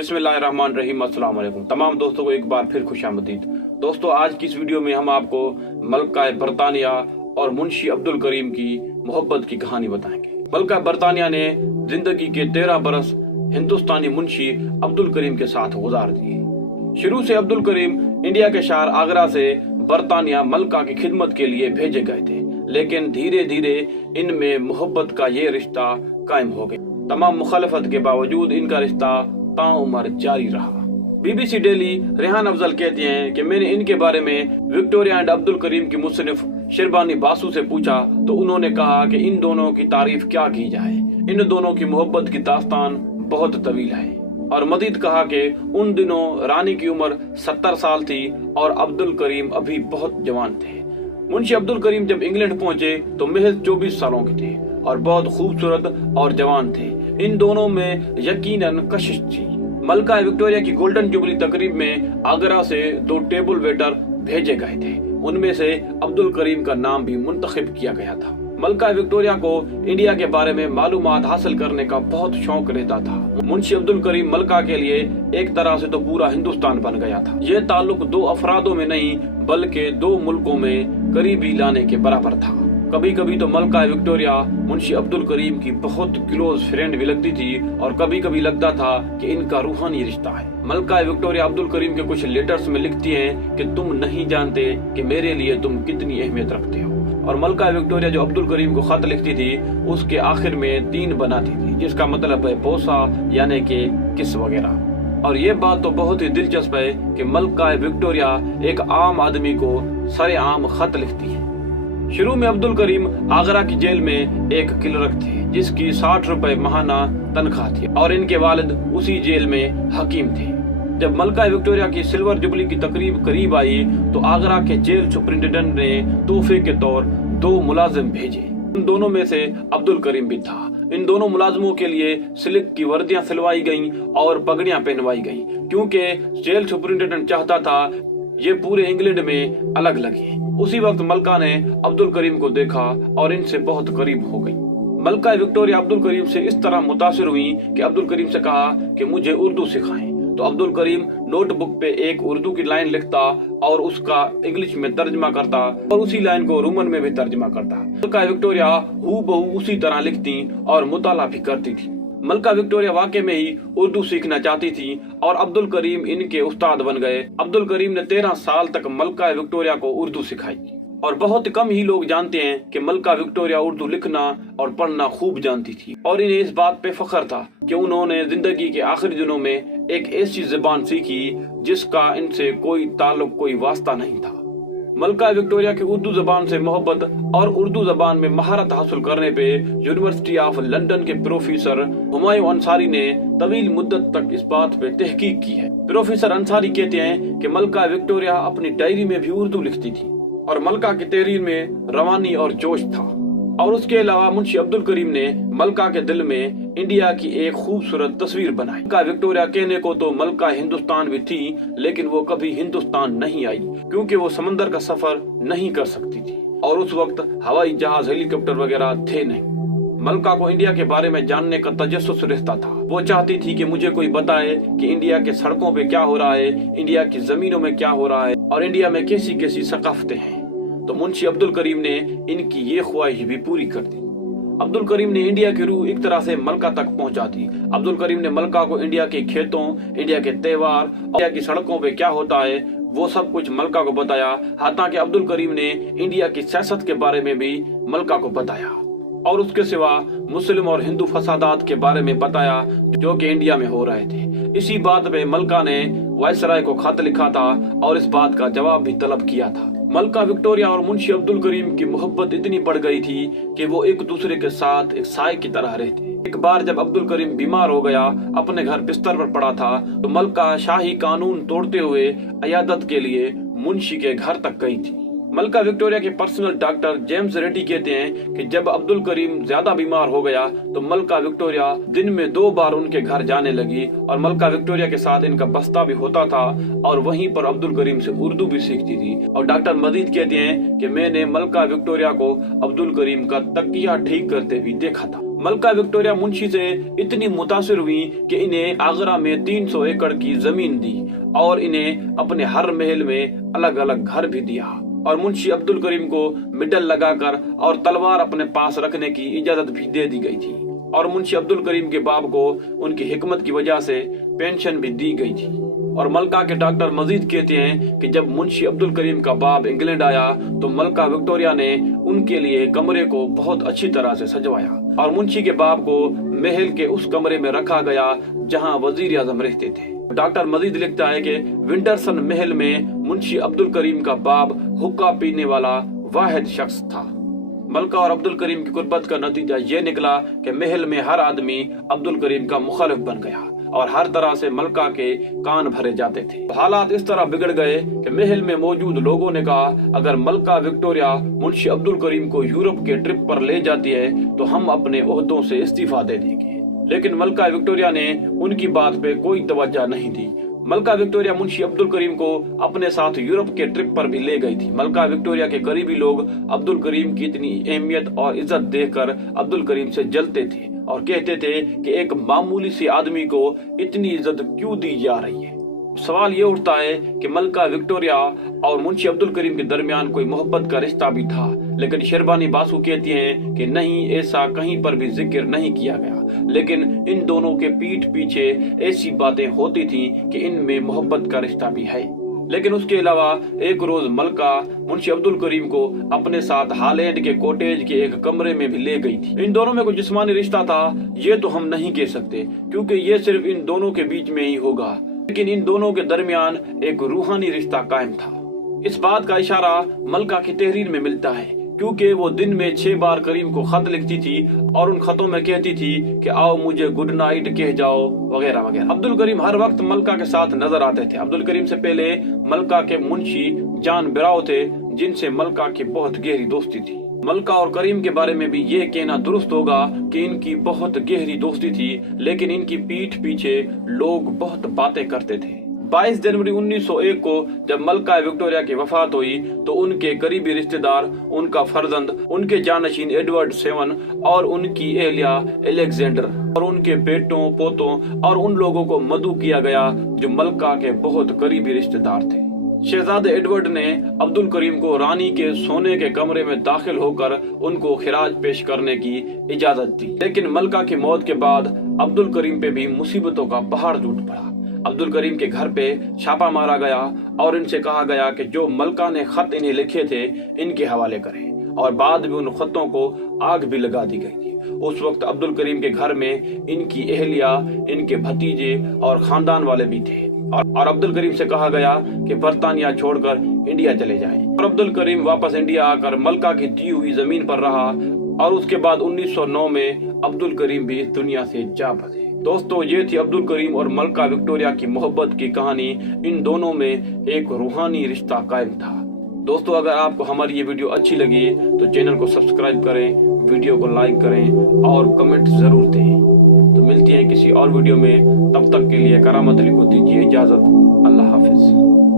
बिस्मिल्लाहिर्रहमानिर्रहीम। अस्सलाम वालेकुम। तमाम दोस्तों को एक बार फिर खुशामदीद। दोस्तों, आज की इस वीडियो में हम आपको मलका बरतानिया और मुंशी अब्दुल करीम की मोहब्बत की कहानी बताएंगे। मलका बरतानिया ने जिंदगी के 13 बरस हिंदुस्तानी मुंशी अब्दुल करीम के साथ गुजार दिए। शुरू से अब्दुल करीम इंडिया के शहर आगरा से बरतानिया मलका की खिदमत के लिए भेजे गए थे, लेकिन धीरे धीरे इनमें मोहब्बत का ये रिश्ता कायम हो गया। तमाम मुखालफत के बावजूद इनका रिश्ता ताउम्र जारी रहा। बीबीसी डेली रेहान अफजल कहते हैं कि मैंने इनके बारे में विक्टोरिया एंड अब्दुल करीम की मुसन्निफ शिरबानी बासु से पूछा तो उन्होंने कहा कि इन दोनों की तारीफ क्या की जाए। इन दोनों की मोहब्बत की दास्तान बहुत तवील है। और मजीद कहा कि उन दिनों रानी की उम्र 70 साल थी और अब्दुल करीम अभी बहुत जवान थे। मुंशी अब्दुल करीम जब इंग्लैंड पहुंचे तो महज 24 सालों के थे और बहुत खूबसूरत और जवान थे। इन दोनों में यकीनन कशिश थी। मलका विक्टोरिया की गोल्डन जुबली तकरीब में आगरा से 2 टेबल वेटर भेजे गए थे। उनमें से अब्दुल करीम का नाम भी मुंतखब किया गया था। मलका विक्टोरिया को इंडिया के बारे में मालूमात हासिल करने का बहुत शौक रहता था। मुंशी अब्दुल करीम मलका के लिए एक तरह से तो पूरा हिंदुस्तान बन गया था। ये ताल्लुक 2 अफरादों में नहीं बल्कि 2 मुल्कों में करीबी लाने के बराबर था। कभी कभी तो मलका विक्टोरिया मुंशी अब्दुल करीम की बहुत क्लोज फ्रेंड भी लगती थी और कभी कभी लगता था कि इनका रूहानी रिश्ता है। मलका विक्टोरिया अब्दुल करीम के कुछ लेटर्स में लिखती हैं कि तुम नहीं जानते कि मेरे लिए तुम कितनी अहमियत रखते हो। और मलका विक्टोरिया जो अब्दुल करीम को खत लिखती थी उसके आखिर में 3 बनाती थी, जिसका मतलब है बोसा यानी कि किस वगैरह। और ये बात तो बहुत ही दिलचस्प है कि मलका विक्टोरिया एक आम आदमी को सरेआम खत लिखती है। शुरू में अब्दुल करीम आगरा की जेल में एक क्लर्क थे जिसकी 60 रुपए माहाना तनख्वाह थी और इनके वालिद उसी जेल में हकीम थे। जब मलका विक्टोरिया की सिल्वर जुबली की तकरीब करीब आई तो आगरा के जेल सुपरिंटेंडेंट ने तोहफे के तौर 2 मुलाजिम भेजे। इन दोनों में से अब्दुल करीम भी था। इन दोनों मुलाजमों के लिए सिल्क की वर्दियां सिलवाई गईं और पगड़ियां पहनवाई गईं, क्योंकि जेल सुपरिंटेंडेंट चाहता था ये पूरे इंग्लैंड में अलग लगे। उसी वक्त मलका ने अब्दुल करीम को देखा और इनसे बहुत करीब हो गई। मलका विक्टोरिया अब्दुल करीम से इस तरह मुतासिर हुई कि अब्दुल करीम से कहा कि मुझे उर्दू सिखाएं। तो अब्दुल करीम नोटबुक पे एक उर्दू की लाइन लिखता और उसका इंग्लिश में तर्जमा करता और उसी लाइन को रोमन में भी तर्जमा करता। मलका विक्टोरिया हूबहू उसी तरह लिखती और मुताला भी करती थी। मलका विक्टोरिया वाकई में ही उर्दू सीखना चाहती थी और अब्दुल करीम इनके उस्ताद बन गए। अब्दुल करीम ने 13 साल तक मलका विक्टोरिया को उर्दू सिखाई और बहुत कम ही लोग जानते हैं कि मलका विक्टोरिया उर्दू लिखना और पढ़ना खूब जानती थी और इन्हें इस बात पे फख्र था कि उन्होंने जिंदगी के आखिरी दिनों में एक ऐसी जुबान सीखी जिसका इनसे कोई ताल्लुक, कोई वास्ता नहीं था। मलका विक्टोरिया की उर्दू जबान से मोहब्बत और उर्दू जबान में महारत हासिल करने पे यूनिवर्सिटी ऑफ लंदन के प्रोफेसर हुमायूं अंसारी ने तवील मुद्दत तक इस बात पे तहकीक की है। प्रोफेसर अंसारी कहते हैं कि मलका विक्टोरिया अपनी डायरी में भी उर्दू लिखती थी और मलका की तहरीर में रवानी और जोश था। और उसके अलावा मुंशी अब्दुल करीम ने मलका के दिल में इंडिया की एक खूबसूरत तस्वीर बनाई। मलका विक्टोरिया कहने को तो मलका हिंदुस्तान भी थी, लेकिन वो कभी हिंदुस्तान नहीं आई क्योंकि वो समंदर का सफर नहीं कर सकती थी और उस वक्त हवाई जहाज, हेलीकॉप्टर वगैरह थे नहीं। मलका को इंडिया के बारे में जानने का तजस्सुस रहता था। वो चाहती थी कि मुझे कोई बताए कि इंडिया के सड़कों पे क्या हो रहा है, इंडिया की जमीनों में क्या हो रहा है और इंडिया में कैसी कैसी सकाफतें हैं। तो मुंशी अब्दुल करीम ने इनकी ये ख्वाहिश भी पूरी कर दी। अब्दुल करीम ने इंडिया की रूह एक तरह से मलका तक पहुंचा दी। अब्दुल करीम ने मलका को इंडिया के खेतों, इंडिया के त्योहार, इंडिया की सड़कों पे क्या होता है वो सब कुछ मलका को बताया। हालांकि अब्दुल करीम ने इंडिया की सियासत के बारे में भी मलका को बताया और उसके सिवा मुस्लिम और हिंदू फसादात के बारे में बताया जो कि इंडिया में हो रहे थे। इसी बात पे मलका ने वायसराय को खत लिखा था और इस बात का जवाब भी तलब किया था। मलका विक्टोरिया और मुंशी अब्दुल करीम की मोहब्बत इतनी बढ़ गई थी कि वो एक दूसरे के साथ एक साए की तरह रहते। एक बार जब अब्दुल करीम बीमार हो गया, अपने घर बिस्तर पर पड़ा था, तो मलका शाही कानून तोड़ते हुए अयादत के लिए मुंशी के घर तक गई थी। मलका विक्टोरिया के पर्सनल डॉक्टर जेम्स रेड्डी कहते हैं कि जब अब्दुल करीम ज्यादा बीमार हो गया तो मलका विक्टोरिया दिन में 2 बार उनके घर जाने लगी और मलका विक्टोरिया के साथ इनका बस्ता भी होता था और वहीं पर अब्दुल करीम से उर्दू भी सीखती थी। और डॉक्टर मजीद कहते हैं कि मैंने मलका विक्टोरिया को अब्दुल करीम का तकिया ठीक करते भी देखा था। मलका विक्टोरिया मुंशी से इतनी मुतासिर हुई कि इन्हें आगरा में 300 एकड़ की जमीन दी और इन्हें अपने हर महल में अलग अलग घर भी दिया और मुंशी अब्दुल करीम को मिडल लगाकर और तलवार अपने पास रखने की इजाजत भी दे दी गई थी और मुंशी अब्दुल करीम के बाप को उनकी हिकमत की वजह से पेंशन भी दी गई थी। और मलका के डॉक्टर मजीद कहते हैं कि जब मुंशी अब्दुल करीम का बाप इंग्लैंड आया तो मलका विक्टोरिया ने उनके लिए कमरे को बहुत अच्छी तरह से सजवाया और मुंशी के बाप को महल के उस कमरे में रखा गया जहां वजीर आजम रहते थे। डॉक्टर मजीद लिखता है कि विंटरसन महल में मुंशी अब्दुल करीम का बाप हुक्का पीने वाला वाहिद शख्स था। मलका और अब्दुल करीम की कुर्बत का नतीजा ये निकला कि महल में हर आदमी अब्दुल करीम का मुखालिफ बन गया और हर तरह से मलका के कान भरे जाते थे। हालात इस तरह बिगड़ गए कि महल में मौजूद लोगों ने कहा अगर मलका विक्टोरिया मुंशी अब्दुल करीम को यूरोप के ट्रिप पर ले जाती है तो हम अपने ओहदों से इस्तीफा दे देंगे। लेकिन मलका विक्टोरिया ने उनकी बात पे कोई तवज्जो नहीं दी। मलका विक्टोरिया मुंशी अब्दुल करीम को अपने साथ यूरोप के ट्रिप पर भी ले गई थी। मलका विक्टोरिया के करीबी लोग अब्दुल करीम की इतनी अहमियत और इज्जत देखकर अब्दुल करीम से जलते थे और कहते थे कि एक मामूली से आदमी को इतनी इज्जत क्यों दी जा रही है। सवाल ये उठता है कि मलका विक्टोरिया और मुंशी अब्दुल करीम के दरमियान कोई मोहब्बत का रिश्ता भी था, लेकिन शेरबानी बासु कहती हैं कि नहीं, ऐसा कहीं पर भी जिक्र नहीं किया गया। लेकिन इन दोनों के पीठ पीछे ऐसी बातें होती थी कि इनमें मोहब्बत का रिश्ता भी है। लेकिन उसके अलावा एक रोज मलका मुंशी अब्दुल करीम को अपने साथ हालैंड के कॉटेज के एक कमरे में भी ले गई थी। इन दोनों में कोई जिस्मानी रिश्ता था ये तो हम नहीं कह सकते, क्योंकि ये सिर्फ इन दोनों के बीच में ही होगा, लेकिन इन दोनों के दरमियान एक रूहानी रिश्ता कायम था। इस बात का इशारा मलका की तहरीर में मिलता है, क्योंकि वो दिन में 6 बार करीम को खत लिखती थी और उन खतों में कहती थी कि आओ मुझे गुड नाइट कह जाओ वगैरह वगैरह। अब्दुल करीम हर वक्त मलका के साथ नजर आते थे। अब्दुल करीम से पहले मलका के मुंशी जान बिराओ थे, जिनसे मलका की बहुत गहरी दोस्ती थी। मलका और करीम के बारे में भी ये कहना दुरुस्त होगा कि इनकी बहुत गहरी दोस्ती थी, लेकिन इनकी पीठ पीछे लोग बहुत बातें करते थे। 22 जनवरी 1901 को जब मलका विक्टोरिया की वफात हुई तो उनके करीबी रिश्तेदार, उनका फर्जंद, उनके जानशीन एडवर्ड 7 और उनकी एहलिया एलेक्जेंडर और उनके बेटों पोतों और उन लोगों को मदऊ किया गया जो मलका के बहुत करीबी रिश्तेदार थे। शहजादे एडवर्ड ने अब्दुल करीम को रानी के सोने के कमरे में दाखिल होकर उनको खिराज पेश करने की इजाजत दी, लेकिन मलका की मौत के बाद अब्दुल करीम पे भी मुसीबतों का पहाड़ टूट पड़ा। अब्दुल करीम के घर पे छापा मारा गया और इनसे कहा गया कि जो मलका ने खत इन्हें लिखे थे इनके हवाले करें, और बाद में उन खतों को आग भी लगा दी गई थी। उस वक्त अब्दुल करीम के घर में इनकी एहलिया, इनके भतीजे और खानदान वाले भी थे और अब्दुल करीम से कहा गया कि बर्तानिया छोड़कर इंडिया चले जाएं। और अब्दुल करीम वापस इंडिया आकर मलका की दी हुई जमीन पर रहा और उसके बाद 1909 में अब्दुल करीम भी इस दुनिया से जा बसे। दोस्तों, ये थी अब्दुल करीम और मलका विक्टोरिया की मोहब्बत की कहानी। इन दोनों में एक रूहानी रिश्ता कायम था। दोस्तों, अगर आपको हमारी ये वीडियो अच्छी लगी तो चैनल को सब्सक्राइब करें, वीडियो को लाइक करें और कमेंट जरूर दें। तो मिलती है किसी और वीडियो में, तब तक के लिए करामत अली को दीजिए इजाजत। अल्लाह हाफिज।